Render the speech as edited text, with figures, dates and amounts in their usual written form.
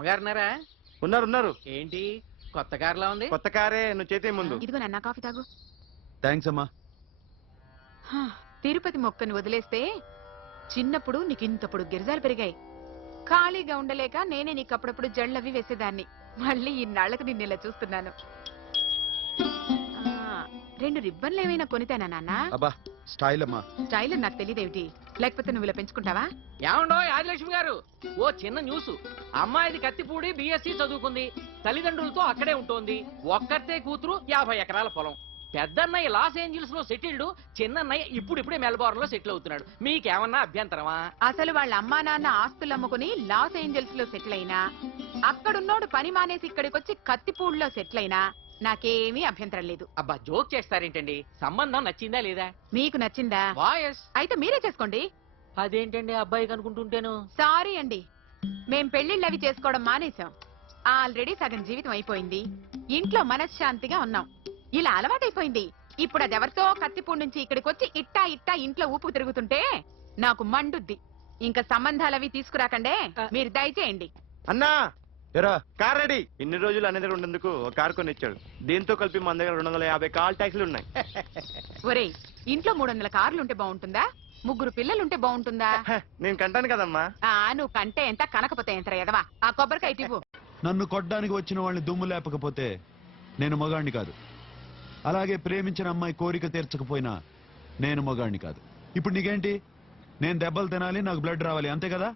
అమ్మగారున్నారా? ఉన్నారు ఉన్నారు. ఏంటి కొత్త కారులా ఉంది? కొత్త కారే, నువ్వు చేతే ముందు. ఇదిగో నాన్న కాఫీ తాగు. థ్యాంక్స్ అమ్మా. తిరుపతి మొక్కను వదిలేస్తే చిన్నప్పుడు నీకు ఇంతప్పుడు గిరిజాలు పెరిగాయి. ఖాళీగా ఉండలేక నేనే నీకు అప్పుడప్పుడు జళ్ళవి వేసేదాన్ని. మళ్ళీ ఇన్నాళ్లకు నిన్ను ఇలా చూస్తున్నాను. 2 రిబ్బన్లు ఏమైనా కొనితేనా నాన్న? అబ్బా స్టైల్ అమ్మా. స్టైల్ నాకు తెలియదేమిటి? లేకపోతే నువ్వు ఇలా పెంచుకుంటావా? ఏమండో ఆదిలక్ష్మి గారు, ఓ చిన్న న్యూస్. అమ్మాయిది కత్తిపూడి బిఎస్సి చదువుకుంది, తల్లిదండ్రులతో అక్కడే ఉంటోంది. ఒక్కతే కూతురు, 50 ఎకరాల పొలం. పెద్దన్నయ్య లాస్ ఏంజల్స్ లో సెటిల్డ్, చిన్నన్నయ్య ఇప్పుడిప్పుడే మెల్బోర్న్ లో సెటిల్ అవుతున్నాడు. మీకేమన్నా అభ్యంతరమా? అసలు వాళ్ళ అమ్మా నాన్న ఆస్తులు అమ్ముకుని లాస్ ఏంజల్స్ లో సెటిల్ అయినా, అక్కడున్నోడు పని మానేసి ఇక్కడికొచ్చి కత్తిపూడిలో సెటిల్ అయినా నాకేమీ అభ్యంతరం లేదు. అబ్బా జోక్ చేస్తారేంటండి? సంబంధం నచ్చిందా లేదా? మీకు నచ్చిందా? వాయస్ అయితే మీరే చేసుకోండి. అదేంటండి అబ్బాయికి అనుకుంటుంటేను? సారీ అండి, మేం పెళ్లిళ్ళు అవి చేసుకోవడం మానేశాం. ఆల్రెడీ సగం జీవితం అయిపోయింది. ఇంట్లో మనశ్శాంతిగా ఉన్నాం. ఇలా అలవాటైపోయింది. ఇప్పుడు అది ఎవరితో కత్తిపూడి నుంచి ఇక్కడికి వచ్చి ఇట్టా ఇట్టా ఇంట్లో ఊపు తిరుగుతుంటే నాకు మండుద్ది. ఇంకా సంబంధాలవి తీసుకురాకండే, మీరు దయచేయండి. అన్నా ఎరా కార్ రెడీ. ఇన్ని రోజులు అనే దగ్గర ఉండేందుకు ఒక కార్ కొని ఇచ్చాడు. దీంతో కలిపి మన దగ్గర 250 కాల్ ట్యాక్సీలు ఉన్నాయి. ఒరేయ్, ఇంట్లో 300 కార్లు ఉంటే బాగుంటుందా? 3 పిల్లలుంటే బాగుంటుందా? నేను కంటాను కదమ్మా. నువ్వు కంటే ఎంత కనకపోతే ఎంత ఎదవా. ఆ కొబ్బరికాయ ఇవ్వు. నన్ను కొట్టడానికి వచ్చిన వాళ్ళని దుమ్ము లేపకపోతే నేను మగాణ్ణి కాదు. అలాగే ప్రేమించిన అమ్మాయి కోరిక తీర్చకపోయినా నేను మగాణ్ణి కాదు. ఇప్పుడు నీకేంటి? నేను దెబ్బలు తినాలి, నాకు బ్లడ్ రావాలి, అంతే కదా?